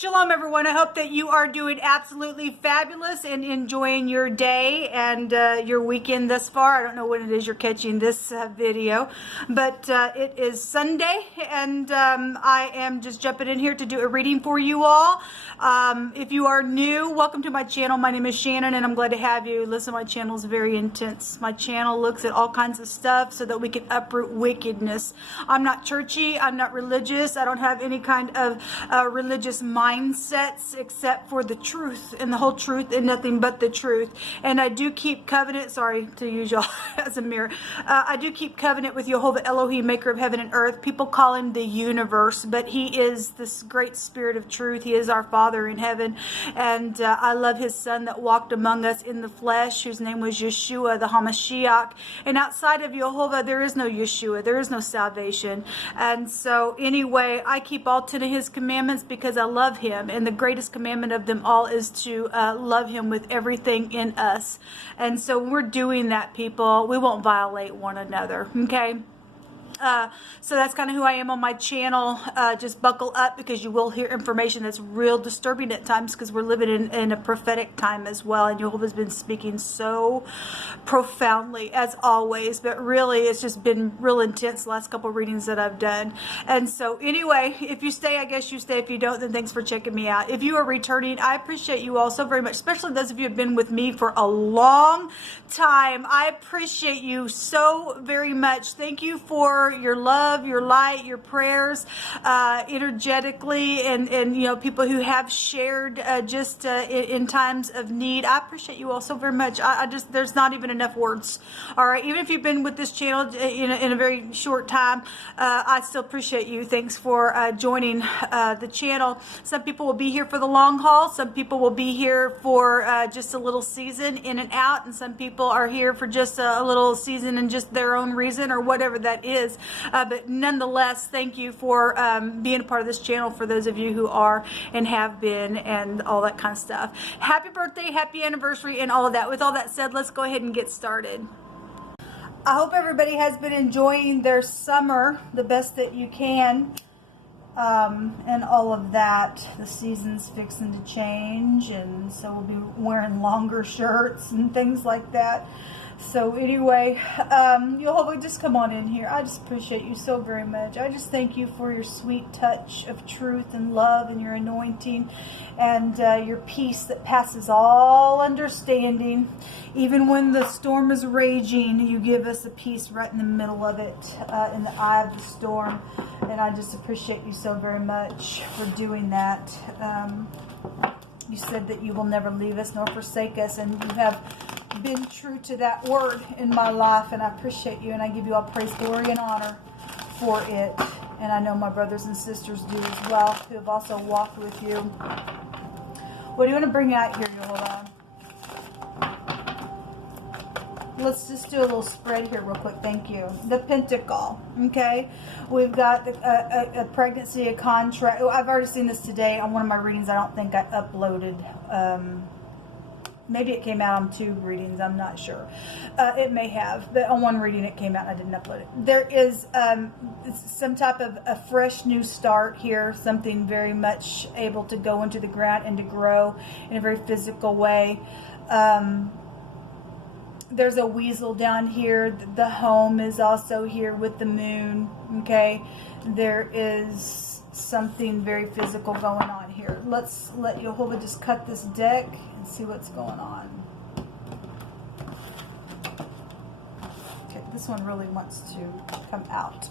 Shalom, everyone. I hope that you are doing absolutely fabulous and enjoying your day and your weekend thus far. I don't know when it is you're catching this video, but it is Sunday, and I am just jumping in here to do a reading for you all. If you are new, welcome to my channel. My name is Shannon, and I'm glad to have you. Listen, my channel is very intense. My channel looks at all kinds of stuff so that we can uproot wickedness. I'm not churchy. I'm not religious. I don't have any kind of religious mindsets except for the truth and the whole truth and nothing but the truth. And I do keep covenant, sorry to use y'all as a mirror, I do keep covenant with Jehovah Elohim, maker of heaven and earth. People call him the universe, but he is this great spirit of truth. He is our Father in heaven, and I love his son that walked among us in the flesh, whose name was Yeshua, the Hamashiach. And outside of Jehovah, there is no Yeshua, there is no salvation. And so anyway, I keep all 10 of his commandments because I love him, and the greatest commandment of them all is to love him with everything in us. And so when we're doing that, people, we won't violate one another, okay? So that's kind of who I am on my channel. Just buckle up, because you will hear information that's real disturbing at times, because we're living in a prophetic time as well, and Jehovah's been speaking so profoundly as always, but really it's just been real intense the last couple readings that I've done. And so anyway, if you stay, I guess you stay. If you don't, then thanks for checking me out. If you are returning, I appreciate you all so very much, especially those of you who have been with me for a long time. I appreciate you so very much. Thank you for your love, your light, your prayers, energetically, and you know, people who have shared just in times of need. I appreciate you all so very much. I just, there's not even enough words. All right, even if you've been with this channel in a very short time, I still appreciate you. Thanks for joining the channel. Some people will be here for the long haul. Some people will be here for just a little season in and out, and some people are here for just a little season and just their own reason, or whatever that is. But nonetheless, thank you for being a part of this channel, for those of you who are and have been, and all that kind of stuff. Happy birthday, happy anniversary, and all of that. With all that said, let's go ahead and get started. I hope everybody has been enjoying their summer the best that you can, and all of that. The season's fixing to change, and so we'll be wearing longer shirts and things like that. So anyway, you'll just come on in here. I just appreciate you so very much. I just thank you for your sweet touch of truth and love, and your anointing, and your peace that passes all understanding. Even when the storm is raging, you give us a peace right in the middle of it, in the eye of the storm. And I just appreciate you so very much for doing that. You said that you will never leave us nor forsake us, and you have been true to that word in my life, and I appreciate you, and I give you all praise, glory, and honor for it. And I know my brothers and sisters do as well, who have also walked with you. What do you want to bring out here, Yola? Let's just do a little spread here real quick. Thank you. The Pentacle. Okay. We've got a pregnancy, a contract. Oh, I've already seen this today on one of my readings. I don't think I uploaded. Maybe it came out on 2 readings. I'm not sure. It may have. But on one reading it came out and I didn't upload it. There is some type of a fresh new start here. Something very much able to go into the ground and to grow in a very physical way. There's a weasel down here. The home is also here with the moon. Okay. There is something very physical going on here. Let's let Jehovah just cut this deck and see what's going on. Okay, this one really wants to come out.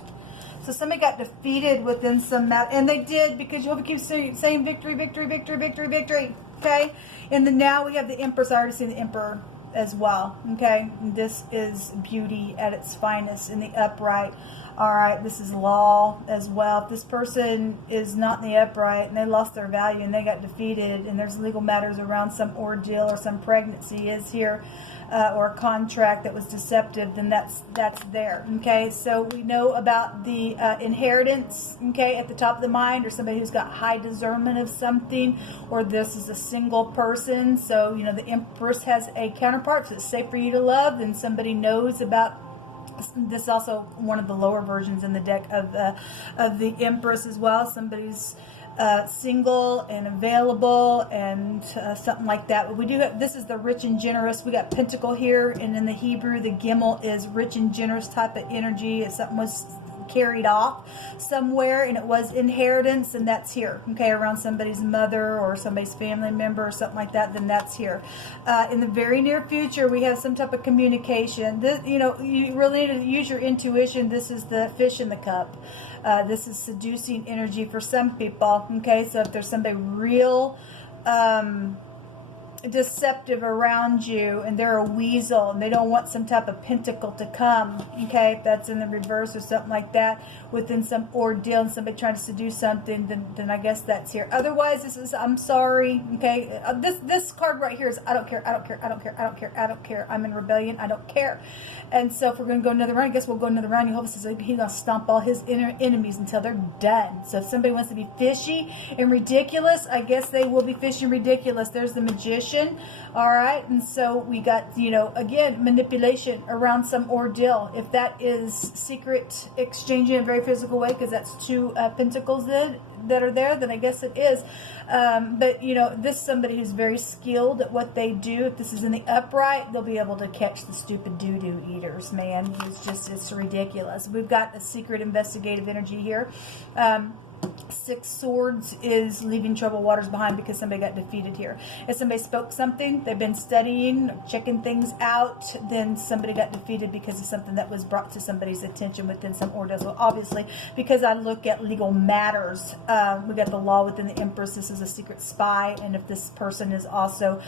So somebody got defeated within some matter, and they did, because Jehovah keeps saying victory, victory, victory, victory, victory. Okay, and then now we have the Empress. I already seen the Emperor as well. Okay, and this is beauty at its finest in the upright. All right, this is law as well. If this person is not in the upright and they lost their value and they got defeated, and there's legal matters around some ordeal or some pregnancy is here, or a contract that was deceptive, then that's there. Okay, so we know about the inheritance, okay, at the top of the mind, or somebody who's got high discernment of something, or this is a single person. So, you know, the Empress has a counterpart, so it's safe for you to love, and somebody knows about this. Is also one of the lower versions in the deck of the Empress as well. Somebody's single and available and something like that. But we do have, this is the rich and generous. We got pentacle here, and in the Hebrew, the gimel is rich and generous type of energy. If something was carried off somewhere and it was inheritance, and that's here, okay, around somebody's mother or somebody's family member or something like that, then that's here. In the very near future, we have some type of communication. This, you know, you really need to use your intuition. This is the fish in the cup. This is seducing energy for some people, okay? So if there's somebody real deceptive around you and they're a weasel and they don't want some type of pentacle to come, okay, if that's in the reverse or something like that, within some ordeal and somebody trying to seduce something, then I guess that's here. Otherwise, this is I'm sorry, okay. This card right here is I don't care, I don't care, I don't care, I don't care, I don't care. I'm in rebellion, I don't care. And so if we're going to go another round, I guess we'll go another round. Jehovah says he's going to stomp all his enemies until they're done. So if somebody wants to be fishy and ridiculous, I guess they will be fishy and ridiculous. There's the magician. All right. And so we got, you know, again, manipulation around some ordeal. If that is secret exchange in a very physical way, because that's two pentacles that are there, then I guess it is. But, you know, this is somebody who's very skilled at what they do. If this is in the upright, they'll be able to catch the stupid doo-doo eaters, man. It's ridiculous. We've got a secret investigative energy here. 6 swords is leaving troubled waters behind because somebody got defeated here. If somebody spoke something, they've been studying, checking things out, then somebody got defeated because of something that was brought to somebody's attention within some order. So obviously, because I look at legal matters, we got the law within the Empress. This is a secret spy, and if this person is also,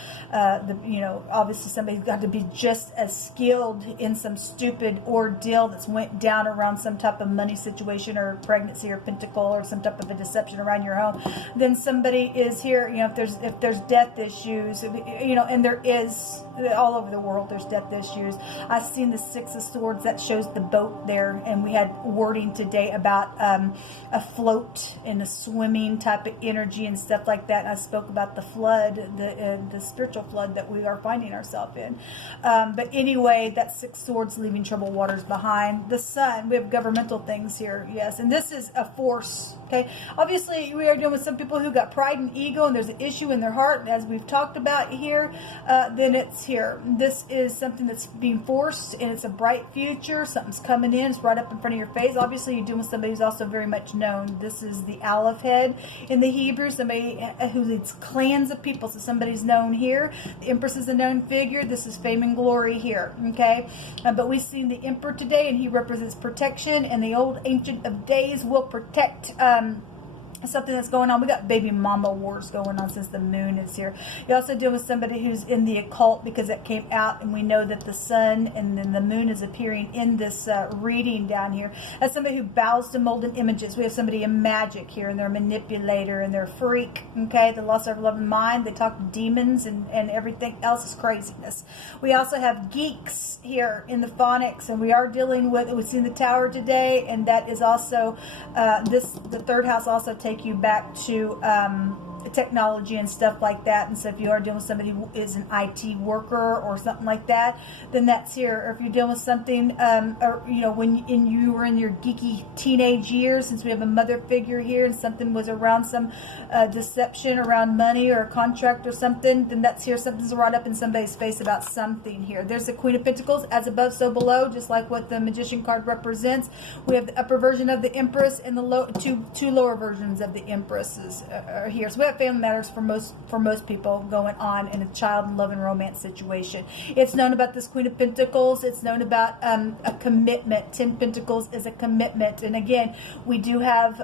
you know, obviously somebody's got to be just as skilled in some stupid ordeal that's went down around some type of money situation or pregnancy or pentacle or some type of a deception around your home, then somebody is here. You know, if there's death issues, you know, and there is all over the world, there's death issues. I've seen the 6 of Swords, that shows the boat there, and we had wording today about a float and a swimming type of energy and stuff like that. And I spoke about the flood, the spiritual flood that we are finding ourselves in. But anyway, that 6 Swords leaving troubled waters behind. The Sun, we have governmental things here, yes, and this is a force. Okay, obviously we are dealing with some people who got pride and ego, and there's an issue in their heart, as we've talked about here. Then it's here. This is something that's being forced, and it's a bright future. Something's coming in. It's right up in front of your face. Obviously, you're dealing with somebody who's also very much known. This is the Aleph head in the Hebrew. Somebody who leads clans of people. So somebody's known here. The Empress is a known figure. This is fame and glory here. Okay, but we've seen the Emperor today, and he represents protection. And the old Ancient of Days will protect. Something that's going on. We got baby mama wars going on since the moon is here. You also deal with somebody who's in the occult, because that came out, and we know that the sun and then the moon is appearing in this reading down here. That's somebody who bows to molten images. We have somebody in magic here, and they're a manipulator, and they're a freak. Okay, they lost their love and mind. They talk to demons, and everything else is craziness. We also have geeks here in the phonics, and we are dealing with, we've seen the tower today, and that is also the third house also takes you back to technology and stuff like that. And so if you are dealing with somebody who is an IT worker or something like that, then that's here. Or if you're dealing with something, or you know, when you were in your geeky teenage years, since we have a mother figure here, and something was around some deception around money or a contract or something, then that's here. Something's right up in somebody's face about something here. There's the Queen of Pentacles, as above so below, just like what the Magician card represents. We have the upper version of the Empress and the two lower versions of the Empresses are here. So we have family matters for most people going on in a child and love and romance situation. It's known about this Queen of Pentacles. It's known about a commitment. 10 Pentacles is a commitment. And again, we do have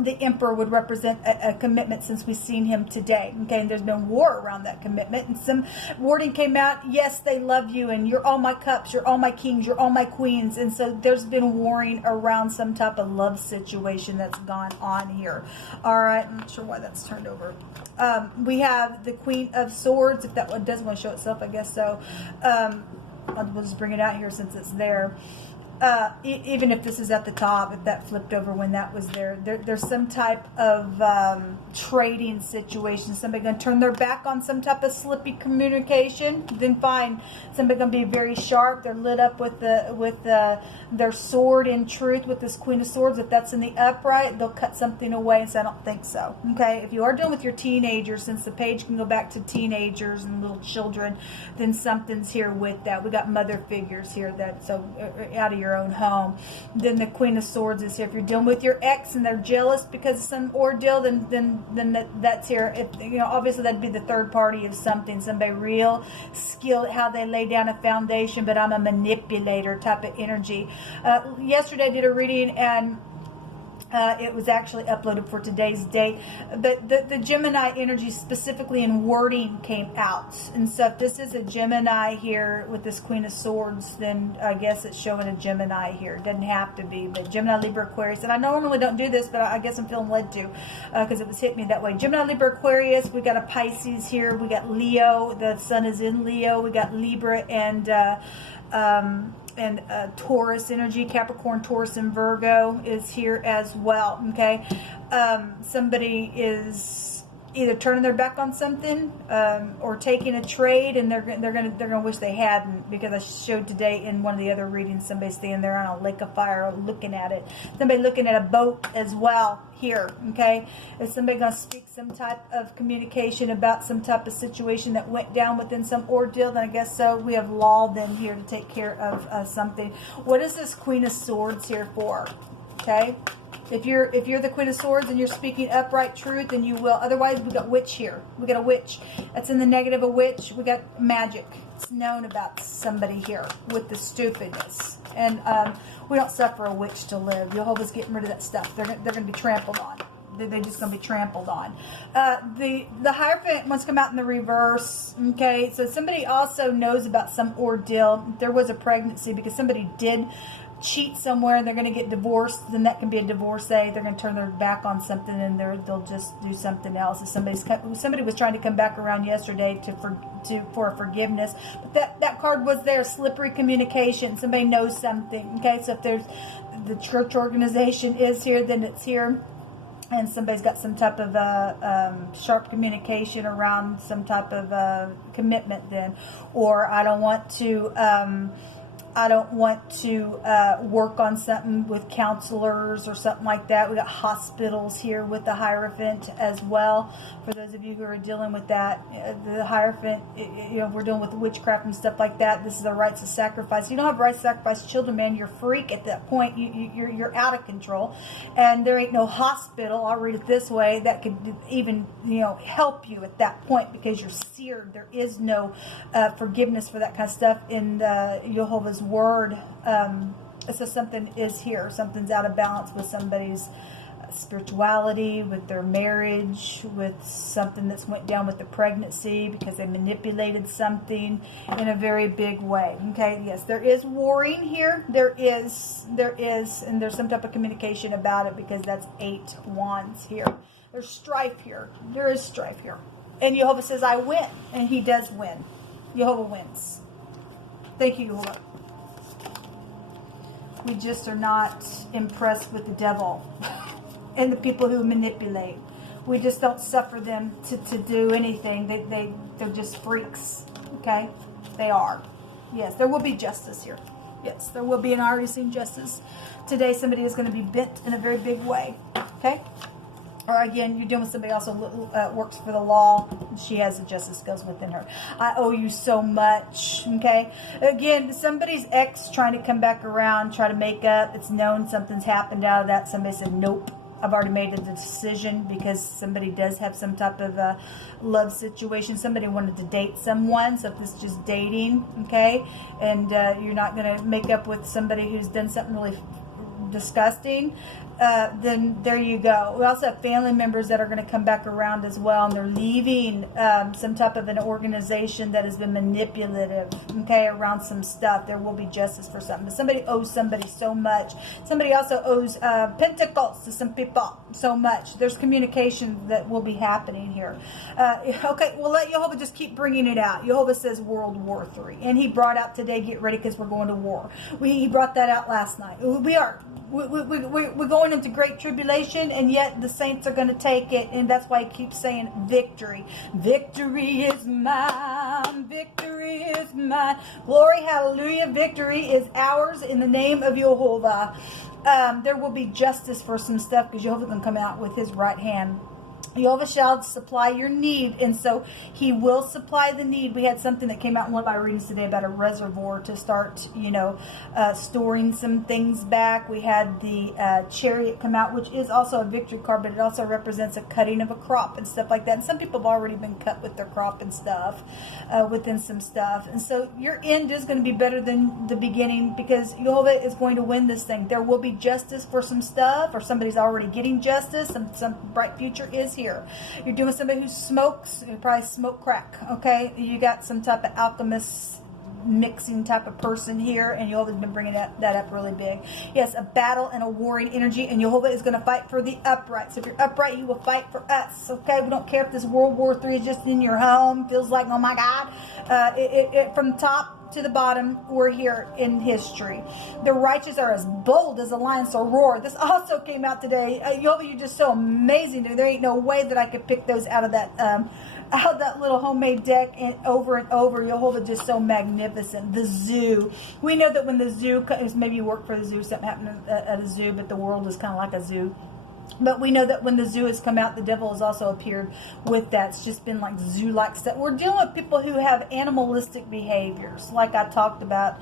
the Emperor would represent a commitment, since we've seen him today. Okay, and there's been war around that commitment, and some wording came out, yes, they love you, and you're all my cups, you're all my kings, you're all my queens. And so there's been warring around some type of love situation that's gone on here. All right, I'm not sure why that's turned over. We have the Queen of Swords. If that one does want to show itself, I guess so. We'll just bring it out here since it's there. even if this is at the top, if that flipped over when that was there's some type of trading situation. Somebody going to turn their back on some type of slippy communication. Then fine, somebody going to be very sharp. They're lit up with their sword in truth with this Queen of Swords. If that's in the upright, they'll cut something away and say, I don't think so. Okay, if you are dealing with your teenagers, since the page can go back to teenagers and little children, then something's here with that. We got mother figures here that so out of your own home. Then the Queen of Swords is here. If you're dealing with your ex and they're jealous because of some ordeal, then that's here. If, you know, obviously that'd be the third party of something. Somebody real skilled at how they lay down a foundation, but I'm a manipulator type of energy. Yesterday I did a reading and it was actually uploaded for today's date, but the Gemini energy specifically in wording came out. And so if this is a Gemini here with this Queen of Swords, then I guess it's showing a Gemini here. It doesn't have to be, but Gemini, Libra, Aquarius. And I normally don't do this, but I guess I'm feeling led to because it was hitting me that way. Gemini, Libra, Aquarius. We got a Pisces here. We got Leo. The sun is in Leo. We got Libra and Taurus energy. Capricorn, Taurus, and Virgo is here as well. Okay, somebody is either turning their back on something or taking a trade, and they're gonna wish they hadn't, because I showed today in one of the other readings somebody standing there on a lake of fire looking at it. Somebody looking at a boat as well here. Okay, is somebody gonna speak some type of communication about some type of situation that went down within some ordeal? Then I guess so. We have law then here to take care of something. What is this Queen of Swords here for? Okay, if you're the Queen of Swords and you're speaking upright truth, then you will. Otherwise, we got witch here. We got a witch. That's in the negative. A witch. We got magic. It's known about somebody here with the stupidness. And we don't suffer a witch to live. Jehovah's getting rid of that stuff. They're going to be trampled on. They're just going to be trampled on. The Hierophant wants to come out in the reverse. Okay, so somebody also knows about some ordeal. There was a pregnancy because somebody did cheat somewhere and they're going to get divorced. Then that can be a divorcee. They're going to turn their back on something and they'll just do something else. If somebody was trying to come back around yesterday for a forgiveness, but that card was there. Slippery communication. Somebody knows something. Okay, so if there's the church organization is here, then it's here. And somebody's got some type of sharp communication around some type of commitment then. Or I don't want to work on something with counselors or something like that. We got hospitals here with the Hierophant as well. For those of you who are dealing with that, the Hierophant, you know, we're dealing with witchcraft and stuff like that. This is the rites of sacrifice. You don't have rights to sacrifice children, man. You're a freak at that point. You're out of control, and there ain't no hospital. I'll read it this way that could even, you know, help you at that point, because you're seared. There is no forgiveness for that kind of stuff in Jehovah's Word. So something is here. Something's out of balance with somebody's spirituality, with their marriage, with something that's went down with the pregnancy because they manipulated something in a very big way. Okay, yes, there is warring here. There is, and there's some type of communication about it, because that's 8 wands here. There's strife here. There is strife here. And Jehovah says, I win. And he does win. Jehovah wins. Thank you, Jehovah. We just are not impressed with the devil and the people who manipulate. We just don't suffer them to do anything. They're just freaks. Okay? They are. Yes, there will be justice here. Yes, there will be an already seen justice. Today somebody is going to be bent in a very big way. Okay? Or again, you're dealing with somebody else who works for the law. She has the justice skills within her. I owe you so much. Okay? Again, somebody's ex trying to come back around, try to make up. It's known something's happened out of that. Somebody said, nope, I've already made a decision, because somebody does have some type of love situation. Somebody wanted to date someone. So if this is just dating, okay, and you're not going to make up with somebody who's done something really disgusting, then there you go. We also have family members that are going to come back around as well, and they're leaving some type of an organization that has been manipulative, okay, around some stuff. There will be justice for something. But somebody owes somebody so much. Somebody also owes pentacles to some people so much. There's communication that will be happening here. Okay, we'll let Jehovah just keep bringing it out. Jehovah says World War III. And he brought out today, get ready because we're going to war. He brought that out last night. We're going into great tribulation, and yet the saints are going to take it, and that's why he keeps saying victory. Victory is mine. Victory is mine. Glory, hallelujah. Victory is ours in the name of Jehovah. There will be justice for some stuff because Jehovah can come out with his right hand. Jehovah shall supply your need, and so he will supply the need. We had something that came out in one of my readings today about a reservoir to start, storing some things back. We had the chariot come out, which is also a victory card, but it also represents a cutting of a crop and stuff like that. And some people have already been cut with their crop and stuff, within some stuff. And so your end is going to be better than the beginning because Jehovah is going to win this thing. There will be justice for some stuff, or somebody's already getting justice. Some bright future is here. You're doing somebody who smokes, you probably smoke crack, okay? You got some type of alchemist mixing type of person here, and Jehovah's been bringing that up really big. Yes, a battle and a warring energy, and Jehovah is going to fight for the upright. So if you're upright, he will fight for us, okay? We don't care if this World War III is just in your home, feels like, oh my God. From top to the bottom, we're here in history. The righteous are as bold as a lion, so roar. This also came out today. Jehovah, you're just so amazing. There ain't no way that I could pick those out of that little homemade deck and over. Jehovah, just so magnificent. The zoo. We know that when the zoo comes, maybe you work for the zoo, something happened at a zoo, but the world is kind of like a zoo. But we know that when the zoo has come out, the devil has also appeared with that. It's just been like zoo-like stuff. We're dealing with people who have animalistic behaviors, like I talked about.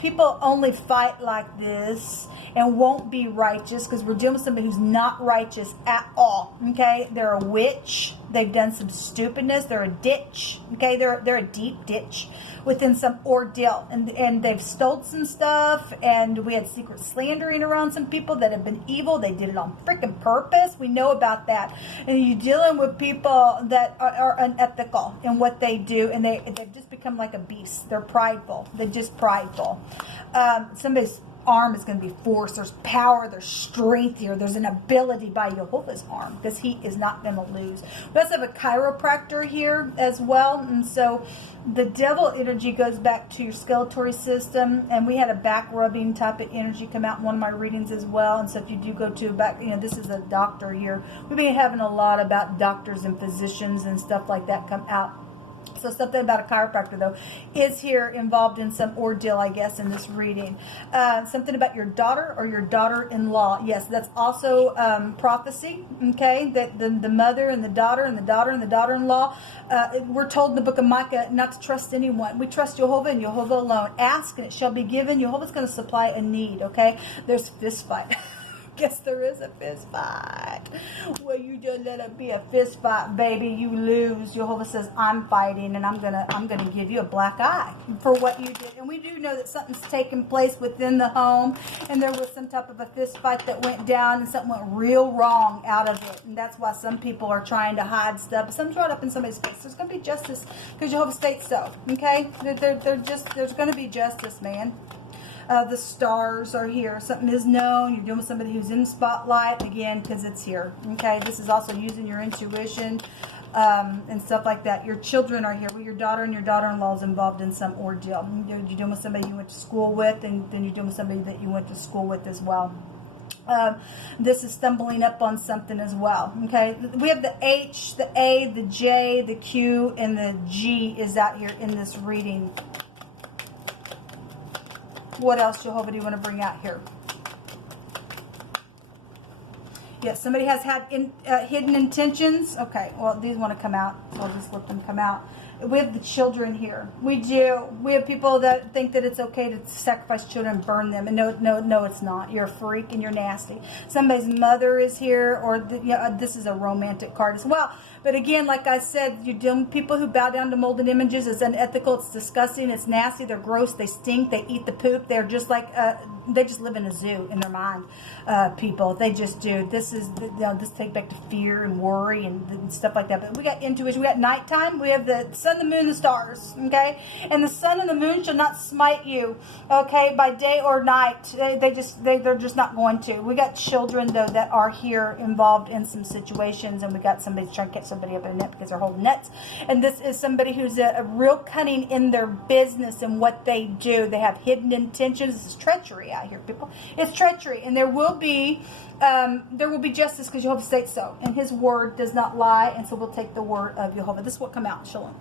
People only fight like this and won't be righteous because we're dealing with somebody who's not righteous at all. Okay, they're a witch. They've done some stupidness. They're a ditch. Okay, they're a deep ditch within some ordeal, and they've stole some stuff, and we had secret slandering around some people that have been evil. They did it on freaking purpose. We know about that. And you're dealing with people that are unethical in what they do, and they've just become like a beast. They're prideful. They're just prideful. Somebody's arm is going to be force. There's power, there's strength here. There's an ability by Jehovah's arm because he is not going to lose. We also have a chiropractor here as well, and so the devil energy goes back to your skeletal system, and we had a back rubbing type of energy come out in one of my readings as well. And so if you do go to a back, this is a doctor here. We've been having a lot about doctors and physicians and stuff like that come out. So something about a chiropractor, though, is here involved in some ordeal, I guess, in this reading. Something about your daughter or your daughter-in-law. Yes, that's also prophecy, okay? That the mother and the daughter and the daughter and the daughter-in-law. We're told in the book of Micah not to trust anyone. We trust Jehovah and Jehovah alone. Ask and it shall be given. Jehovah's going to supply a need, okay? There's fist fight. Yes, there is a fist fight. Well, you just let it be a fist fight, baby. You lose. Jehovah says, I'm fighting, and I'm gonna give you a black eye for what you did. And we do know that something's taken place within the home, and there was some type of a fist fight that went down, and something went real wrong out of it. And that's why some people are trying to hide stuff. Something's right up in somebody's face. There's gonna be justice because Jehovah states so. Okay, there's gonna be justice, man. The stars are here. Something is known. You're dealing with somebody who's in the spotlight, again, because it's here. Okay, this is also using your intuition and stuff like that. Your children are here. Well, your daughter and your daughter-in-law is involved in some ordeal. You're dealing with somebody you went to school with, and then you're dealing with somebody that you went to school with as well. This is stumbling up on something as well. Okay, we have the H, the A, the J, the Q, and the G is out here in this reading. What else, Jehovah, do you want to bring out here? Yes, somebody has had hidden intentions. Okay, well, these want to come out, so I'll just let them come out. We have the children here. We do. We have people that think that it's okay to sacrifice children and burn them. And no, it's not. You're a freak and you're nasty. Somebody's mother is here, or this is a romantic card as well. But again, like I said, you're dealing with people who bow down to molded images. It's unethical. It's disgusting. It's nasty. They're gross. They stink. They eat the poop. They're just like, they just live in a zoo in their mind. People, they just do. This is, this take back to fear and worry and stuff like that. But we got intuition. We got nighttime. We have the sun, the moon, the stars. Okay, and the sun and the moon shall not smite you. Okay, by day or night. They're just not going to. We got children though that are here involved in some situations, and we got somebody trying to catch somebody up in a net because they're holding nets. And this is somebody who's a real cunning in their business and what they do. They have hidden intentions. This is treachery out here, people. It's treachery, and there will be justice because Jehovah states so, and His word does not lie. And so we'll take the word of Jehovah. This will come out. Shalom.